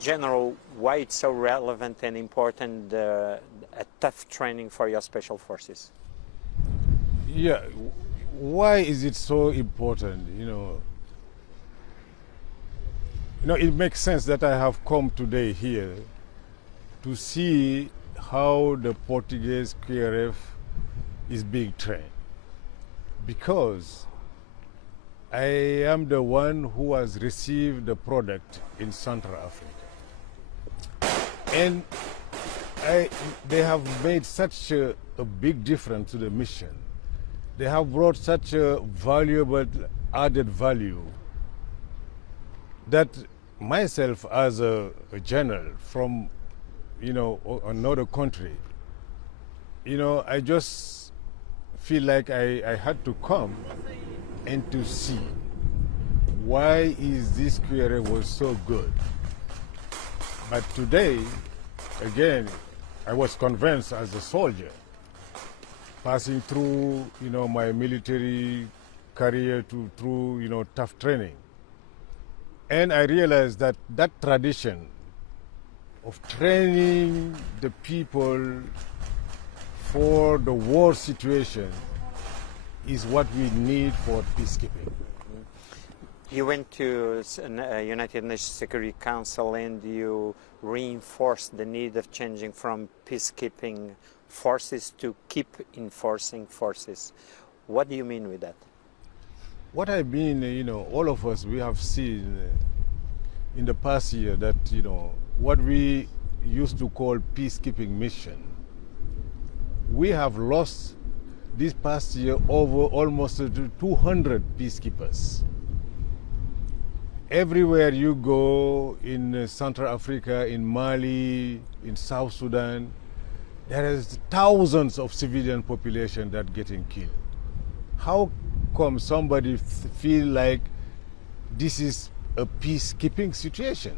General, why it's so relevant and important, a tough training for your special forces? Yeah, why is it so important? It makes sense that I have come today here to see how the Portuguese QRF is being trained, because I am the one who has received the product in Central Africa. And they have made such a big difference to the mission. They have brought such a valuable added value that myself as a general from, another country, I just feel like I had to come and to see why is this QRF was so good. But today, again, I was convinced as a soldier, passing through, my military career through, tough training. And I realized that that tradition of training the people for the war situation is what we need for peacekeeping. You went to United Nations Security Council and you reinforced the need of changing from peacekeeping forces to keep enforcing forces. What do you mean with that? What I mean, all of us, we have seen in the past year that, what we used to call peacekeeping mission, we have lost this past year over almost 200 peacekeepers. Everywhere you go in Central Africa, in Mali, in South Sudan, there is thousands of civilian population that getting killed. How come somebody feel like this is a peacekeeping situation,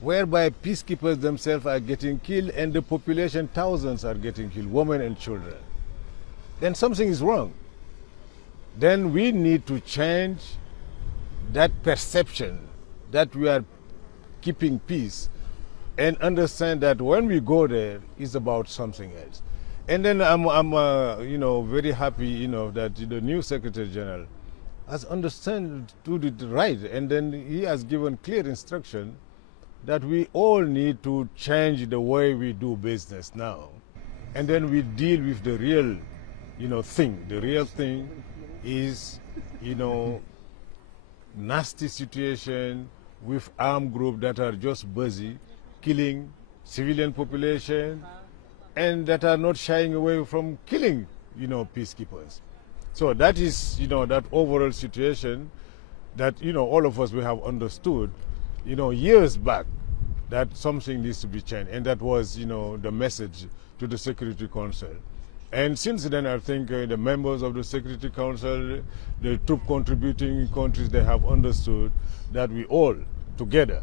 whereby peacekeepers themselves are getting killed and the population, thousands are getting killed, women and children? Then something is wrong. Then we need to change that perception that we are keeping peace and understand that when we go there, it's about something else. And then I'm very happy, that the new Secretary General has understood it right, and then he has given clear instruction that we all need to change the way we do business now, and then we deal with the real, thing. The real thing is, nasty situation with armed groups that are just busy killing civilian population and that are not shying away from killing, peacekeepers. So that is, that overall situation that, all of us, we have understood, years back that something needs to be changed. And that was, the message to the Security Council. And since then, I think the members of the Security Council, the troop contributing countries, they have understood that we all together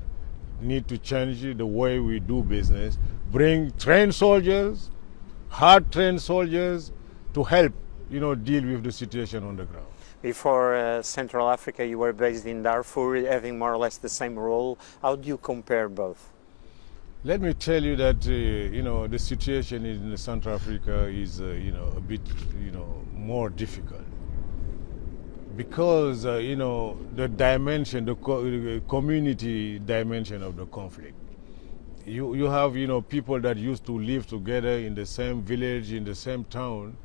need to change the way we do business, bring trained soldiers, hard-trained soldiers to help, deal with the situation on the ground. Before Central Africa, you were based in Darfur, having more or less the same role. How do you compare both? Let me tell you that, the situation in Central Africa is, a bit, more difficult. Because, the dimension, the community dimension of the conflict. You have, people that used to live together in the same village, in the same town,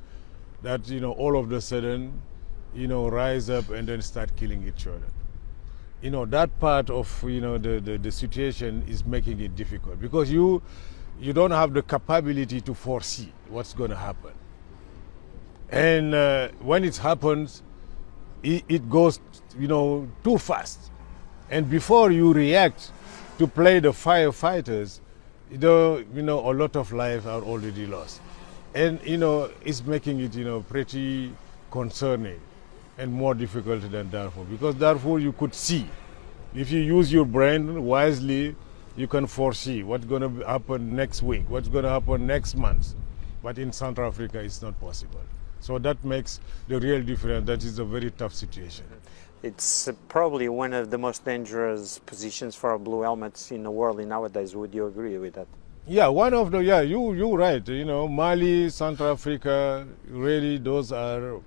that, all of a sudden, rise up and then start killing each other. That part of, the situation is making it difficult because you don't have the capability to foresee what's going to happen. And when it happens, it goes, too fast. And before you react to play the firefighters, a lot of lives are already lost. And, it's making it, pretty concerning and more difficult than Darfur. Because Darfur, you could see. If you use your brain wisely, you can foresee what's going to happen next week, what's going to happen next month. But in Central Africa, it's not possible. So that makes the real difference. That is a very tough situation. It's probably one of the most dangerous positions for blue helmets in the world nowadays. Would you agree with that? Yeah, one of the, yeah, you're right. You know, Mali, Central Africa, really those are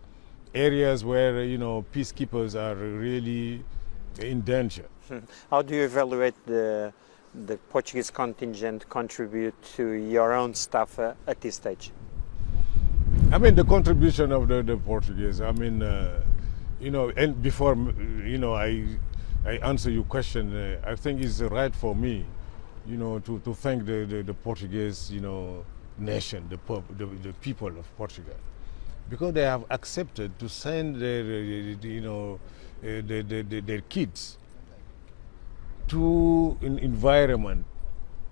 areas where, you know, peacekeepers are really in danger. How do you evaluate the Portuguese contingent contribute to your own staff at this stage? I mean, the contribution of the Portuguese, I mean, you know, and before, you know, I answer your question, I think it's right for me, you know, to thank the Portuguese, you know, nation, the people of Portugal, because they have accepted to send their, you know, their kids to an environment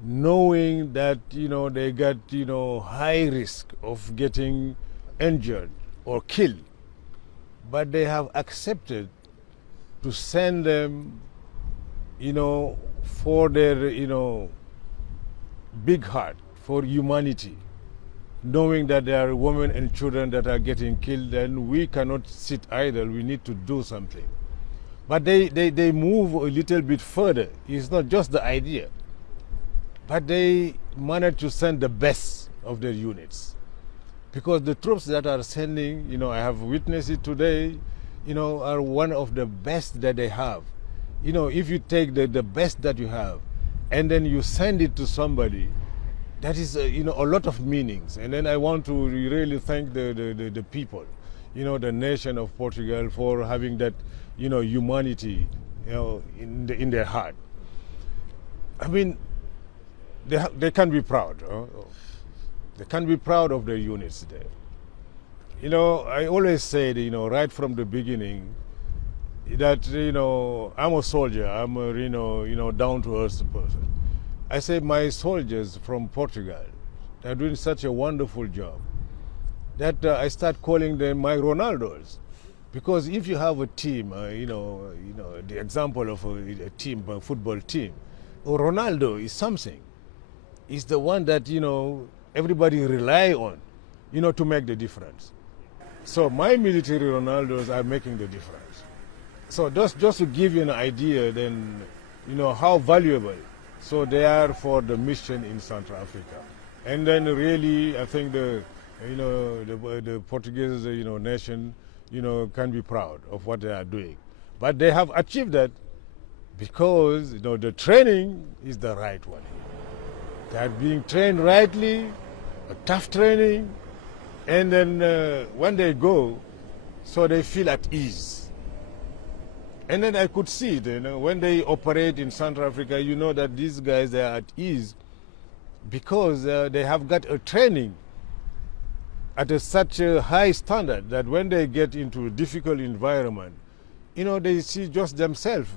knowing that, you know, they got, you know, high risk of getting injured or killed, but they have accepted to send them, you know, for their, you know, big heart for humanity, knowing that there are women and children that are getting killed, and we cannot sit idle, we need to do something. But they move a little bit further. It's not just the idea, but they manage to send the best of their units. Because the troops that are sending, you know, I have witnessed it today, you know, are one of the best that they have. You know, if you take the best that you have and then you send it to somebody, that is, you know, a lot of meanings. And then I want to really thank the people, you know, the nation of Portugal for having that, you know, humanity, you know, in their heart. I mean, they can be proud. They can be proud of their units there. You know, I always said, you know, right from the beginning, that, you know, I'm a soldier. I'm a, you know, down-to-earth person. I say my soldiers from Portugal, they're doing such a wonderful job that I start calling them my Ronaldos. Because if you have a team, you know, the example of a team, a football team, Ronaldo is something. He's the one that, you know, everybody rely on, you know, to make the difference. So my military Ronaldos are making the difference. So just to give you an idea, then, you know, how valuable so they are for the mission in Central Africa. And then really, I think the Portuguese, you know, nation, you know, can be proud of what they are doing. But they have achieved that because, you know, the training is the right one. They are being trained rightly, a tough training, and then when they go, so they feel at ease. And then I could see it, you know, when they operate in Central Africa, you know that these guys, they are at ease because they have got a training at such a high standard that when they get into a difficult environment, you know, they see just themselves.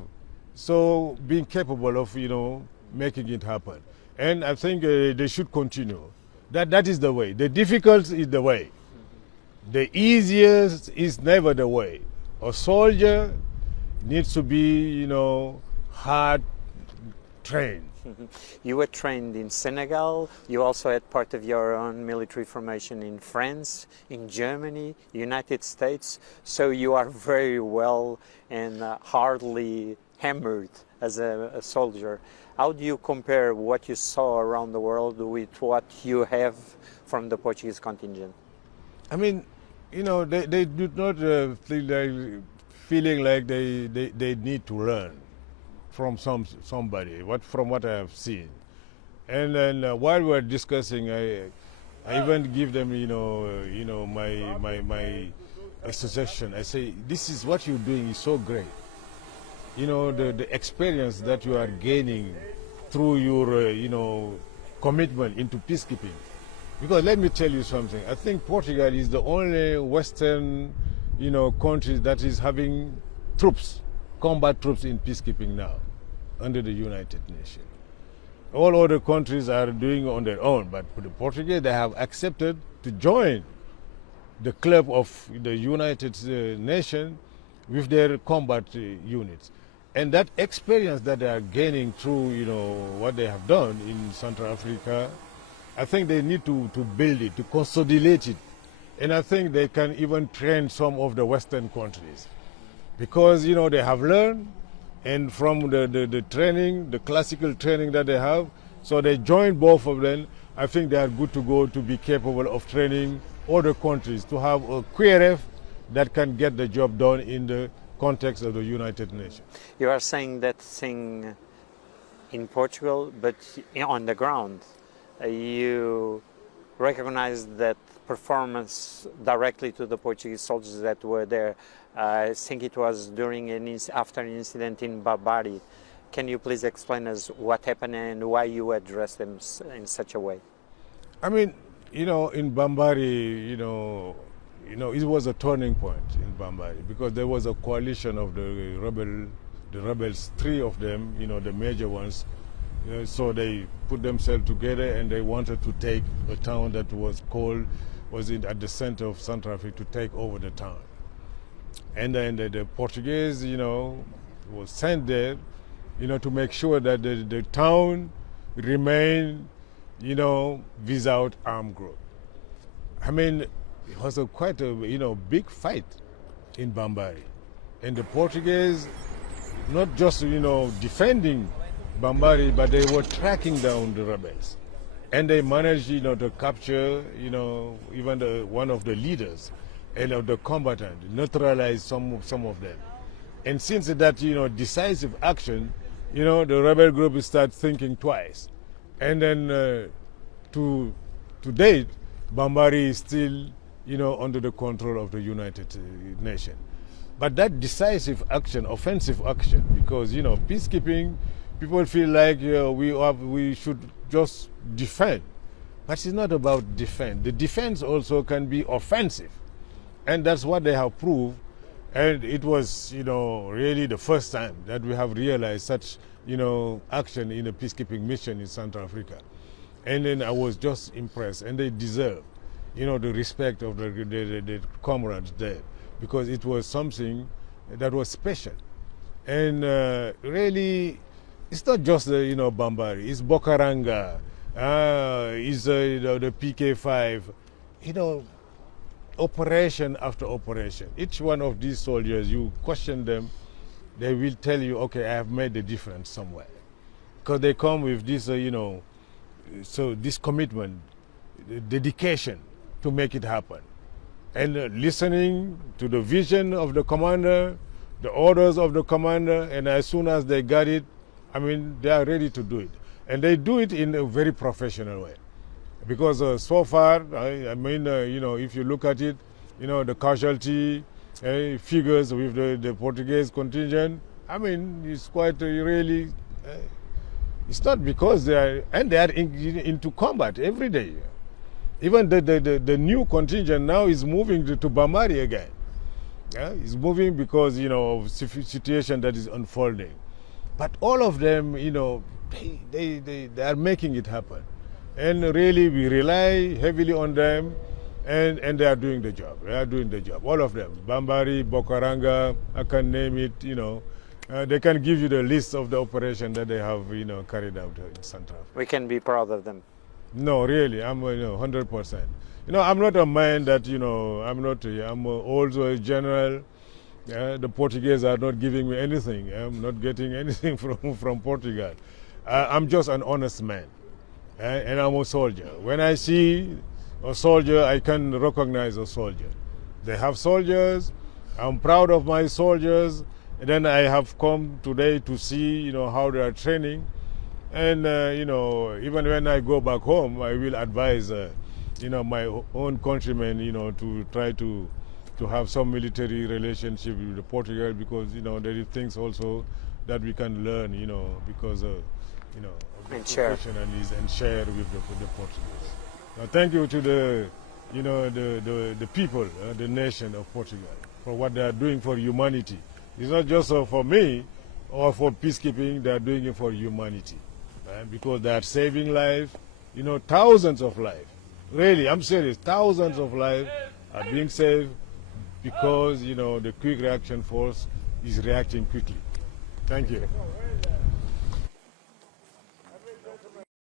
So being capable of, you know, making it happen. And I think they should continue. That is the way. The difficult is the way. The easiest is never the way. A soldier needs to be, you know, hard trained. You were trained in Senegal. You also had part of your own military formation in France, in Germany, United States. So you are very well and hardly hammered as a soldier. How do you compare what you saw around the world with what you have from the Portuguese contingent? I mean, you know, they do not feeling like they need to learn from somebody, from what I have seen. And then while we were discussing, I even give them, you know, my suggestion. I say, this is what you're doing is so great. You know, the experience that you are gaining through your, you know, commitment into peacekeeping. Because let me tell you something. I think Portugal is the only Western, you know, country that is having troops, combat troops in peacekeeping now, under the United Nations. All other countries are doing on their own, but for the Portuguese, they have accepted to join the club of the United Nations with their combat units. And that experience that they are gaining through, you know, what they have done in Central Africa, I think they need to build it, to consolidate it. And I think they can even train some of the Western countries. because, you know, they have learned, and from the training, the classical training that they have, so they join both of them. I think they are good to go to be capable of training other countries to have a QRF that can get the job done in the context of the United Nations. You are saying that thing in Portugal, but on the ground, you recognize that performance directly to the Portuguese soldiers that were there. I think it was during after an incident in Barbary. Can you please explain us what happened and why you addressed them in such a way? I mean, you know, in Bambari, you know, it was a turning point in Bambari because there was a coalition of the rebels, 3 of them, you know, the major ones. So they put themselves together and they wanted to take a town that was at the center of Central Africa, to take over the town. And then the Portuguese, you know, was sent there, you know, to make sure that the town remained, you know, without armed group. I mean, it was quite a, you know, big fight in Bambari. And the Portuguese, not just, you know, defending Bambari, but they were tracking down the rebels. And they managed, you know, to capture, you know, even one of the leaders and of the combatants, neutralize some of them. And since that, you know, decisive action, you know, the rebel group start thinking twice. And then to date, Bambari is still, you know, under the control of the United Nations. But that decisive action, offensive action, because, you know, peacekeeping, people feel like we should just defend. But it's not about defend. The defense also can be offensive. And that's what they have proved. And it was, you know, really the first time that we have realized such, you know, action in a peacekeeping mission in Central Africa. And then I was just impressed. And they deserve, you know, the respect of the comrades there, because it was something that was special. And really, it's not just the, you know, Bambari, it's Bokaranga, it's you know, the PK5, you know, operation after operation. Each one of these soldiers, you question them, they will tell you, okay, I have made the difference somewhere. Because they come with this, you know, so this commitment, dedication to make it happen. And listening to the vision of the commander, the orders of the commander, and as soon as they got it, I mean, they are ready to do it. And they do it in a very professional way. Because so far, I mean, you know, if you look at it, you know, the casualty figures with the Portuguese contingent, I mean, it's quite really, it's not because they are into combat every day. Even the new contingent now is moving to Bambari again. Yeah? It's moving because, you know, of situation that is unfolding. But all of them, you know, they are making it happen. And really, we rely heavily on them, and they are doing the job. They are doing the job, all of them. Bambari, Bokaranga, I can name it, you know. They can give you the list of the operation that they have, you know, carried out in Central Africa. We can be proud of them. No, really, I'm, you know, 100%. You know, I'm not a man that, you know, I'm also a general. The Portuguese are not giving me anything. I'm not getting anything from Portugal. I'm just an honest man. And I'm a soldier. When I see a soldier, I can recognize a soldier. They have soldiers. I'm proud of my soldiers. And then I have come today to see, you know, how they are training. And, you know, even when I go back home, I will advise, you know, my own countrymen, you know, to try to have some military relationship with Portugal, because, you know, there is things also that we can learn, you know, because, you know, and share and share with the Portuguese. Now, thank you to the, you know, the people, the nation of Portugal, for what they are doing for humanity. It's not just for me or for peacekeeping; they are doing it for humanity, because they are saving lives. You know, thousands of lives. Really, I'm serious. Thousands of lives are being saved because, you know, the quick reaction force is reacting quickly. Thank you.